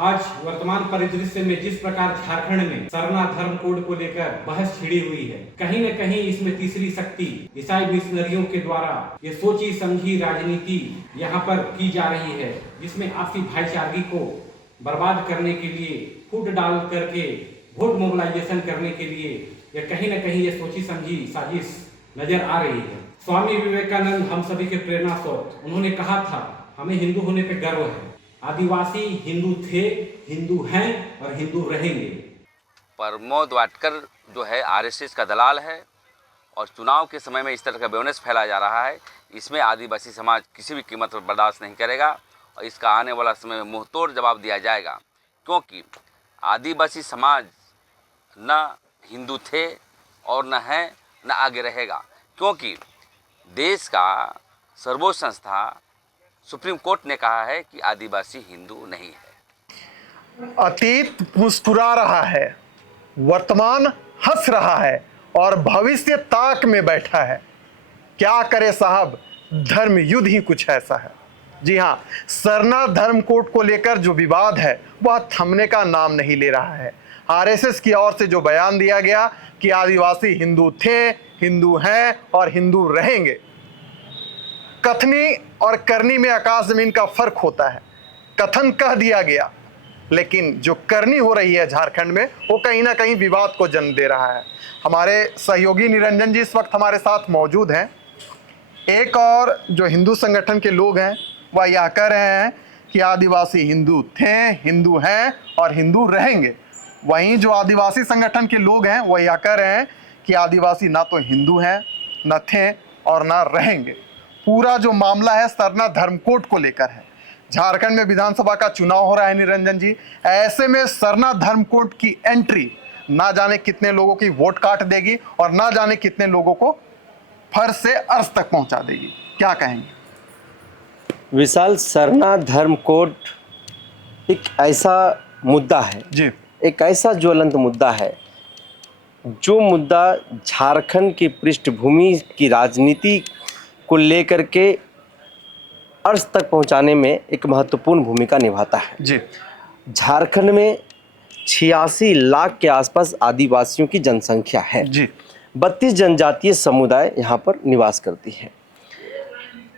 आज वर्तमान परिदृश्य में जिस प्रकार झारखंड में सरना धर्म कोड को लेकर बहस छिड़ी हुई है, कहीं न कहीं इसमें तीसरी शक्ति ईसाई मिशनरियों के द्वारा ये सोची समझी राजनीति यहाँ पर की जा रही है, जिसमें आपसी भाईचारगी को बर्बाद करने के लिए फूट डाल करके वोट मोबिलाइजेशन करने के लिए यह कहीं न कहीं ये सोची समझी साजिश नजर आ रही है। स्वामी विवेकानंद हम सभी के प्रेरणा स्रोत, उन्होंने कहा था हमें हिंदू होने पे गर्व है। आदिवासी हिंदू थे, हिंदू हैं और हिंदू रहेंगे। प्रमोद वाडकर जो है आरएसएस का दलाल है और चुनाव के समय में इस तरह का अवेयरनेस फैलाया जा रहा है। इसमें आदिवासी समाज किसी भी कीमत पर बर्दाश्त नहीं करेगा और इसका आने वाला समय में मुंहतोड़ जवाब दिया जाएगा, क्योंकि आदिवासी समाज न हिंदू थे और न है न आगे रहेगा, क्योंकि देश का सर्वोच्च संस्था सुप्रीम कोर्ट ने कहा है कि आदिवासी हिंदू नहीं है। अतीत मुस्कुरा रहा है, वर्तमान हंस रहा है और भविष्य ताक में बैठा है। क्या करे साहब, धर्म युद्ध ही कुछ ऐसा है। जी हाँ, सरना धर्म कोड को लेकर जो विवाद है वह थमने का नाम नहीं ले रहा है। आरएसएस की ओर से जो बयान दिया गया कि आदिवासी हिंदू थे, हिंदू हैं और हिंदू रहेंगे, कथनी और करनी में आकाश जमीन का फर्क होता है। कथन कह दिया गया, लेकिन जो करनी हो रही है झारखंड में वो कहीं ना कहीं विवाद को जन्म दे रहा है। हमारे सहयोगी निरंजन जी इस वक्त हमारे साथ मौजूद हैं। एक और जो हिंदू संगठन के लोग हैं वह यह कह रहे हैं कि आदिवासी हिंदू थे, हिंदू हैं और हिंदू रहेंगे। वहीं जो आदिवासी संगठन के लोग हैं वह यह कह रहे हैं कि आदिवासी ना तो हिंदू हैं, न थे और ना रहेंगे। पूरा जो मामला है सरना धर्म कोड को लेकर है। झारखंड में विधानसभा का चुनाव हो रहा है निरंजन जी, ऐसे में सरना धर्म कोड की एंट्री ना जाने कितने लोगों की वोट काट देगी और ना जाने कितने लोगों को फर्श से अर्श तक पहुंचा देगी। क्या कहेंगे विशाल? सरना धर्म कोड एक ऐसा मुद्दा है जी, एक ऐसा ज्वलंत मुद्दा है जो मुद्दा झारखंड की पृष्ठभूमि की राजनीति को लेकर के अर्श तक पहुंचाने में एक महत्वपूर्ण भूमिका निभाता है जी। झारखंड में 86 लाख के आसपास आदिवासियों की जनसंख्या है जी। 32 जनजातीय समुदाय यहाँ पर निवास करती है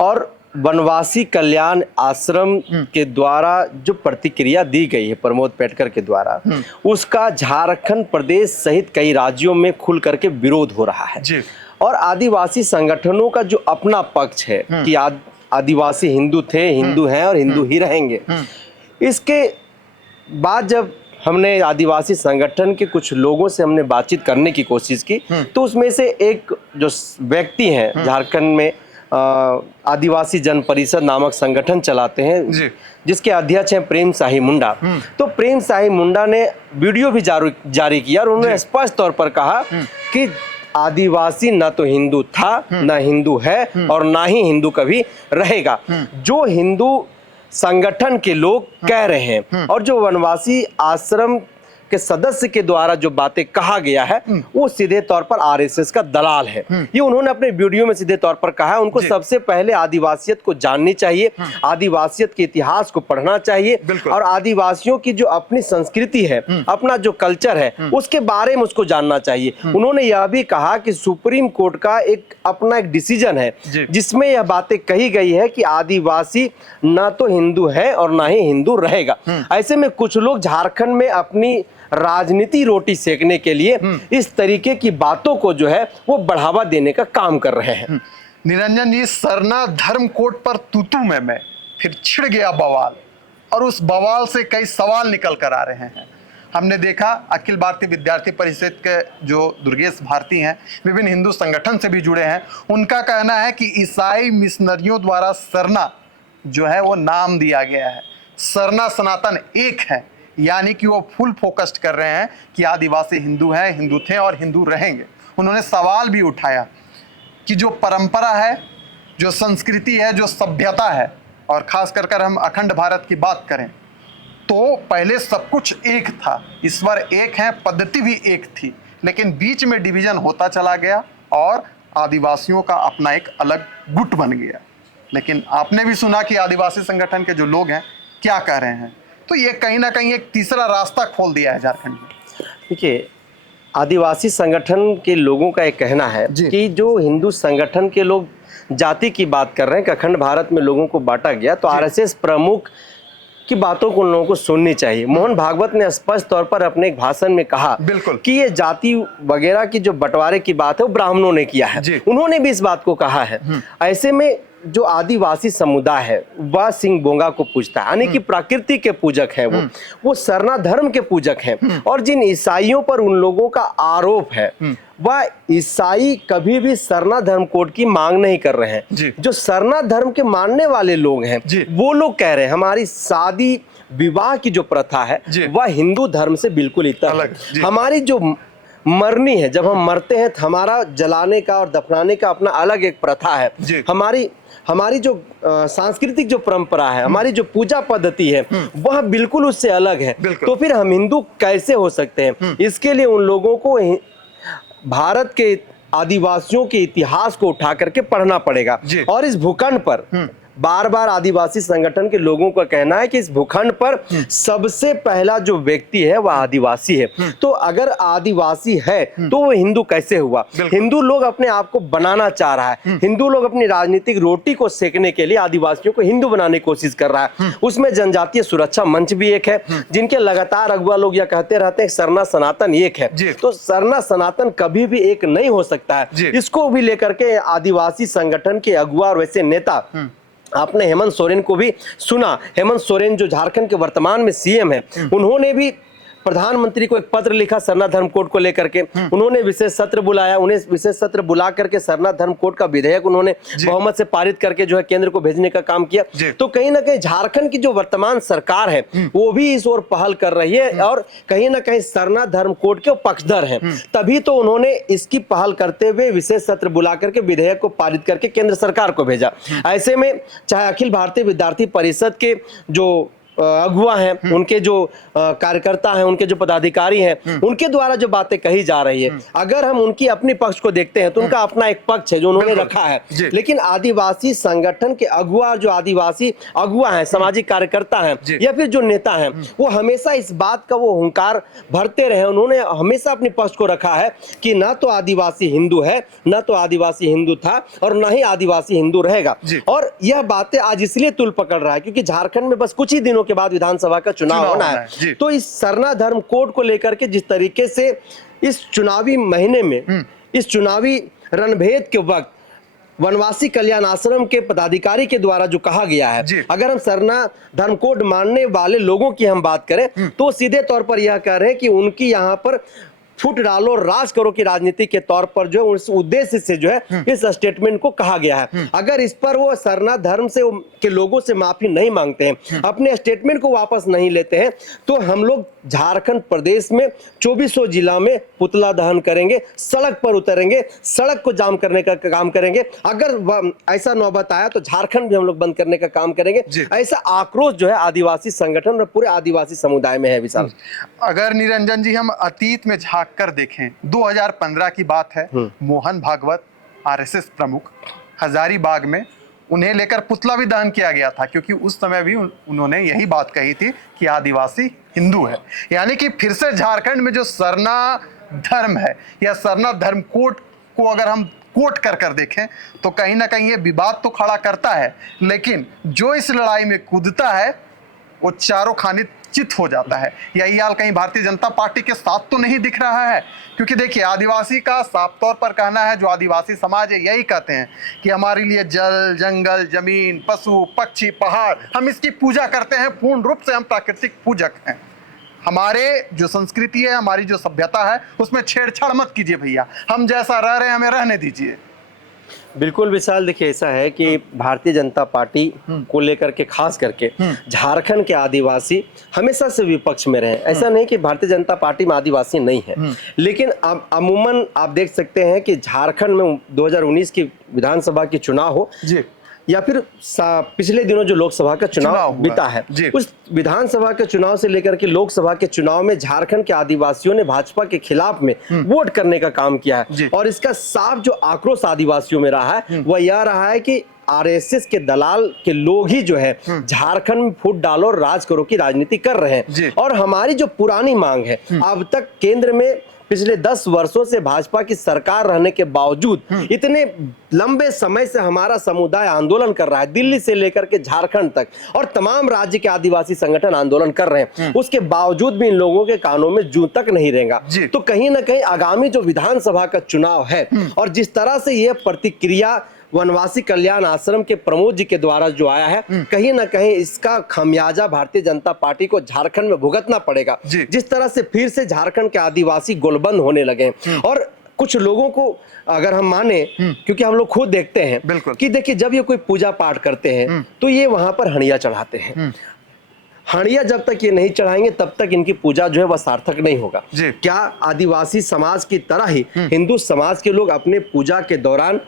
और वनवासी कल्याण आश्रम के द्वारा जो प्रतिक्रिया दी गई है प्रमोद वाडकर के द्वारा, उसका झारखंड प्रदेश सहित कई राज्यों में खुल करके विरोध हो रहा है जी। और आदिवासी संगठनों का जो अपना पक्ष है कि आदिवासी हिंदू थे, हिंदू हैं और हिंदू ही रहेंगे। इसके बाद जब हमने आदिवासी संगठन के कुछ लोगों से हमने बातचीत करने की कोशिश की, तो उसमें से एक जो व्यक्ति हैं झारखंड में आदिवासी जन परिषद नामक संगठन चलाते हैं, जिसके अध्यक्ष हैं प्रेम साही मुंडा। तो प्रेम साही मुंडा ने वीडियो भी जारी किया और उन्होंने स्पष्ट तौर पर कहा कि आदिवासी ना तो हिंदू था, ना हिंदू है और ना ही हिंदू कभी रहेगा। जो हिंदू संगठन के लोग कह रहे हैं और जो वनवासी आश्रम के सदस्य के द्वारा जो बातें कहा गया है वो सीधे तौर पर आरएसएस का दलाल है। ये उन्होंने अपने वीडियो में सीधे तौर पर कहा है। उनको सबसे पहले आदिवासियत को जाननी चाहिए, आदिवासियत के इतिहास को पढ़ना चाहिए और आदिवासियों की जो अपनी संस्कृति है, अपना जो कल्चर है, उसके बारे में उसको जानना चाहिए। उन्होंने यह भी कहा कि सुप्रीम कोर्ट का एक अपना एक डिसीजन है जिसमें यह बातें कही गई है कि आदिवासी ना तो हिंदू है और ना ही हिंदू रहेगा। ऐसे में कुछ लोग झारखंड में अपनी राजनीति रोटी सेकने के लिए इस तरीके की बातों को जो है वो बढ़ावा देने का काम कर रहे हैं। निरंजन जी, सरना धर्म कोड पर तू मैं फिर छिड़ गया बवाल और उस बवाल से कई सवाल निकल कर आ रहे हैं। हमने देखा अखिल भारतीय विद्यार्थी परिषद के जो दुर्गेश भारती हैं, विभिन्न हिंदू संगठन से भी जुड़े हैं, उनका कहना है कि ईसाई मिशनरियों द्वारा सरना जो है वो नाम दिया गया है। सरना सनातन एक है, यानी कि वो फुल फोकस्ड कर रहे हैं कि आदिवासी हिंदू हैं, हिंदू थे और हिंदू रहेंगे। उन्होंने सवाल भी उठाया कि जो परंपरा है, जो संस्कृति है, जो सभ्यता है, और खास कर हम अखंड भारत की बात करें तो पहले सब कुछ एक था, ईश्वर एक है, पद्धति भी एक थी, लेकिन बीच में डिवीजन होता चला गया और आदिवासियों का अपना एक अलग गुट बन गया। लेकिन आपने भी सुना कि आदिवासी संगठन के जो लोग हैं क्या कह रहे हैं। तो ये कहीं ना कहीं एक तीसरा रास्ता खोल दिया है झारखंड में। देखिए, आदिवासी संगठन के लोगों का एक कहना है कि जो हिंदू संगठन के लोग जाति की बात कर रहे हैं कि अखंड भारत में लोगों को बांटा गया, तो आरएसएस प्रमुख की बातों को उन लोगों को सुननी चाहिए। मोहन भागवत ने स्पष्ट तौर पर अपने एक भाषण में कहा कि ये जाति वगैरह की जो बंटवारे की बात है वो ब्राह्मणों ने किया है, उन्होंने भी इस बात को कहा है। ऐसे में जो आदिवासी समुदाय है वह सिंह बोंगा को पूजता है, यानी कि प्रकृति के पूजक है, वो सरना धर्म के पूजक हैं। और जिन ईसाइयों पर उन लोगों का आरोप है, वह ईसाई कभी भी सरना धर्म कोड की मांग नहीं कर रहे हैं। जो सरना धर्म के मानने वाले लोग हैं वो लोग कह रहे हैं हमारी शादी विवाह की जो प्रथा है वह हिंदू धर्म से बिल्कुल इतर है। हमारी जो मरनी है, जब हम मरते हैं तो हमारा जलाने का और दफनाने का अपना अलग एक प्रथा है। हमारी जो सांस्कृतिक जो परंपरा है, हमारी जो पूजा पद्धति है वह बिल्कुल उससे अलग है। तो फिर हम हिंदू कैसे हो सकते हैं? इसके लिए उन लोगों को भारत के आदिवासियों के इतिहास को उठा करके पढ़ना पड़ेगा। और इस भूखंड पर बार बार आदिवासी संगठन के लोगों का कहना है कि इस भूखंड पर सबसे पहला जो व्यक्ति है वह आदिवासी है। तो अगर आदिवासी है तो वो हिंदू कैसे हुआ? हिंदू लोग अपने आप को बनाना चाह रहा है, हिंदू लोग अपनी राजनीतिक रोटी को सेकने के लिए आदिवासियों को हिंदू बनाने की कोशिश कर रहा है। उसमें जनजातीय सुरक्षा मंच भी एक है, जिनके लगातार अगुवा लोग यह कहते रहते हैं सरना सनातन एक है। तो सरना सनातन कभी भी एक नहीं हो सकता है। इसको भी लेकर के आदिवासी संगठन के अगुवा और वैसे नेता, आपने हेमंत सोरेन को भी सुना। हेमंत सोरेन जो झारखंड के वर्तमान में सीएम है, उन्होंने भी प्रधानमंत्री को एक पत्र लिखा सरना धर्म कोड को लेकर के। उन्होंने विशेष सत्र बुलाया, उन्हें विशेष सत्र बुला करके सरना धर्म कोड का विधेयक उन्होंने बहुमत से पारित करके जो है केंद्र को भेजने का काम किया। तो कहीं ना कहीं झारखंड की जो वर्तमान सरकार है वो भी इस ओर पहल कर रही है और कहीं ना कहीं सरना धर्म कोड के पक्षधर है। तभी तो उन्होंने इसकी पहल करते हुए विशेष सत्र बुला करके विधेयक को पारित करके केंद्र सरकार को भेजा। ऐसे में चाहे अखिल भारतीय विद्यार्थी परिषद के जो अगुआ हैं, उनके जो कार्यकर्ता हैं, उनके जो पदाधिकारी हैं, उनके द्वारा जो बातें कही जा रही है, अगर हम उनकी अपनी पक्ष को देखते हैं तो उनका अपना एक पक्ष है जो उन्होंने रखा है। लेकिन आदिवासी संगठन के अगुआ, जो आदिवासी अगुआ हैं, सामाजिक कार्यकर्ता हैं या फिर जो नेता हैं, वो हमेशा इस बात का वो हुंकार भरते रहे। उन्होंने हमेशा अपने पक्ष को रखा है कि ना तो आदिवासी हिंदू है, ना तो आदिवासी हिंदू था और ना ही आदिवासी हिंदू रहेगा। और यह बातें आज इसलिए तुल पकड़ रहा है क्योंकि झारखंड में बस कुछ ही दिनों के बाद विधानसभा का चुनाव होना है। तो इस सरना धर्म कोड को लेकर के जिस तरीके से इस चुनावी महीने में, इस चुनावी रणभेद के वक्त वनवासी कल्याण आश्रम के पदाधिकारी के द्वारा जो कहा गया है, अगर हम सरना धर्म कोड मानने वाले लोगों की हम बात करें तो सीधे तौर पर यह कह रहे हैं कि उनकी यहाँ पर फुट डालो राज करो की राजनीति के तौर पर जो उस उद्देश्य से जो है इस स्टेटमेंट को कहा गया है। अगर इस पर वो सरना धर्म से के लोगों से माफी नहीं मांगते हैं, अपने स्टेटमेंट को वापस नहीं लेते हैं, तो हम लोग झारखंड प्रदेश में 2400 जिला में पुतला दहन करेंगे, सड़क पर उतरेंगे, सड़क को जाम करने का काम करेंगे। अगर ऐसा नौबत आया तो झारखंड भी हम लोग बंद करने का काम करेंगे। ऐसा आक्रोश जो है आदिवासी संगठन और पूरे आदिवासी समुदाय में है। विशाल, अगर निरंजन जी हम अतीत में झांक कर देखें, 2015 की बात है, मोहन भागवत आरएसएस प्रमुख हजारीबाग में, उन्हें लेकर पुतला भी दहन किया गया था क्योंकि उस समय भी उन्होंने यही बात कही थी कि आदिवासी हिंदू है। यानी कि फिर से झारखंड में जो सरना धर्म है या सरना धर्म कोड को अगर हम कोट कर देखें तो कहीं ना कहीं ये विवाद तो खड़ा करता है, लेकिन जो इस लड़ाई में कूदता है वो चारों खाने चित हो जाता है। यही हाल कहीं भारतीय जनता पार्टी के साथ तो नहीं दिख रहा है, क्योंकि देखिए आदिवासी का साफ तौर पर कहना है, जो आदिवासी समाज है यही कहते हैं कि हमारे लिए जल, जंगल, जमीन, पशु, पक्षी, पहाड़, हम इसकी पूजा करते हैं, पूर्ण रूप से हम प्राकृतिक पूजक हैं। हमारे जो संस्कृति है, हमारी जो सभ्यता है, उसमें छेड़छाड़ मत कीजिए भैया, हम जैसा रह रहे हैं हमें रहने दीजिए। बिल्कुल विशाल, देखिए ऐसा है कि भारतीय जनता पार्टी को लेकर के खास करके झारखंड के आदिवासी हमेशा से विपक्ष में रहे। ऐसा नहीं कि भारतीय जनता पार्टी में आदिवासी नहीं है, लेकिन अमूमन आप देख सकते हैं कि झारखंड में 2019 की विधानसभा की चुनाव हो या फिर पिछले दिनों जो लोकसभा का चुनाव बीता है, उस विधानसभा के चुनाव से लेकर के लोकसभा के चुनाव में झारखंड के आदिवासियों ने भाजपा के खिलाफ में वोट करने का काम किया है। और इसका साफ जो आक्रोश आदिवासियों में रहा है वह यह रहा है कि आरएसएस के दलाल के लोग ही जो है झारखंड में फूट डालो और राज करो की राजनीति कर रहे जी। हैं। और हमारी जो पुरानी मांग है, अब तक केंद्र में पिछले 10 वर्षों से भाजपा की सरकार रहने के बावजूद इतने लंबे समय से हमारा समुदाय आंदोलन कर रहा है, दिल्ली से लेकर के झारखंड तक, और तमाम राज्य के आदिवासी संगठन आंदोलन कर रहे हैं, उसके बावजूद भी इन लोगों के कानों में जूं तक नहीं रहेगा। तो कहीं ना कहीं आगामी जो विधानसभा का चुनाव है और जिस तरह से यह प्रतिक्रिया वनवासी कल्याण आश्रम के प्रमोद जी के द्वारा जो आया है, कहीं ना कहीं इसका खामियाजा भारतीय जनता पार्टी को झारखंड में भुगतना पड़ेगा। जिस तरह से फिर से झारखंड के आदिवासी गोलबंद होने लगे हैं, और कुछ लोगों को अगर हम माने, क्योंकि हम लोग खुद देखते हैं कि देखिए जब ये कोई पूजा पाठ करते हैं तो ये वहां पर हंडिया चढ़ाते हैं। हंडिया जब तक ये नहीं चढ़ाएंगे तब तक इनकी पूजा जो है वह सार्थक नहीं होगा। क्या आदिवासी समाज की तरह ही हिंदू समाज के लोग अपने पूजा के दौरान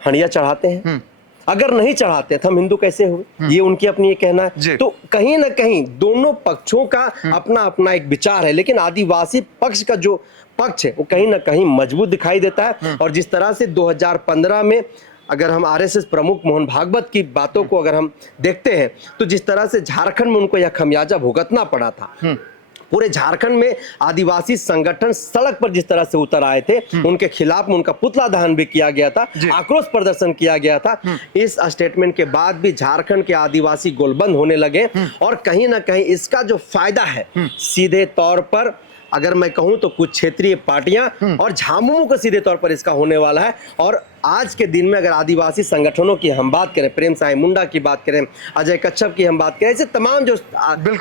हंडिया चढ़ाते हैं? अगर नहीं चढ़ाते तो हम हिंदू कैसे हुए? ये उनकी अपनी ये कहना है। तो कहीं ना कहीं दोनों पक्षों का अपना अपना एक विचार है, लेकिन आदिवासी पक्ष का जो पक्ष है वो कहीं ना कहीं मजबूत दिखाई देता है। और जिस तरह से 2015 में अगर हम आरएसएस प्रमुख मोहन भागवत की बातों को अगर हम देखते हैं, तो जिस तरह से झारखंड में उनको यह खमियाजा भुगतना पड़ा था, पूरे झारखंड में आदिवासी संगठन सड़क पर जिस तरह से उतर आए थे, उनके खिलाफ में उनका पुतला दहन भी किया गया था, आक्रोश प्रदर्शन किया गया था। इस स्टेटमेंट के बाद भी झारखंड के आदिवासी गोलबंद होने लगे, और कहीं ना कहीं इसका जो फायदा है सीधे तौर पर अगर मैं कहूं तो कुछ क्षेत्रीय पार्टियां और झामुमो को सीधे तौर पर इसका होने वाला है। और आज के दिन में अगर आदिवासी संगठनों की हम बात करें, प्रेम साई मुंडा की बात करें, अजय कच्छप की हम बात करें, ऐसे तमाम जो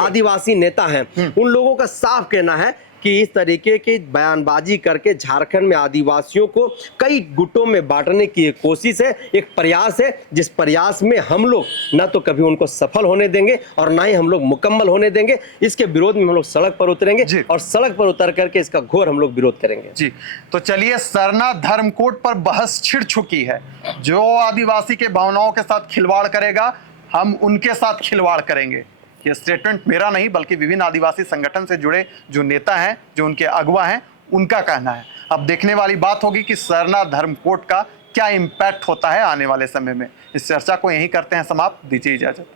आदिवासी नेता हैं, उन लोगों का साफ कहना है कि इस तरीके की बयानबाजी करके झारखंड में आदिवासियों को कई गुटों में बांटने की एक कोशिश है, एक प्रयास है, जिस प्रयास में हम लोग ना तो कभी उनको सफल होने देंगे और ना ही हम लोग मुकम्मल होने देंगे। इसके विरोध में हम लोग सड़क पर उतरेंगे और सड़क पर उतर करके इसका घोर हम लोग विरोध करेंगे। जी, तो चलिए, सरना धर्म कोड पर बहस छिड़ चुकी है। जो आदिवासी के भावनाओं के साथ खिलवाड़ करेगा, हम उनके साथ खिलवाड़ करेंगे। ये स्टेटमेंट मेरा नहीं बल्कि विभिन्न आदिवासी संगठन से जुड़े जो नेता हैं, जो उनके अगुवा हैं, उनका कहना है। अब देखने वाली बात होगी कि सरना धर्म कोड का क्या इम्पैक्ट होता है आने वाले समय में। इस चर्चा को यहीं करते हैं समाप्त। दीजिए इजाजत।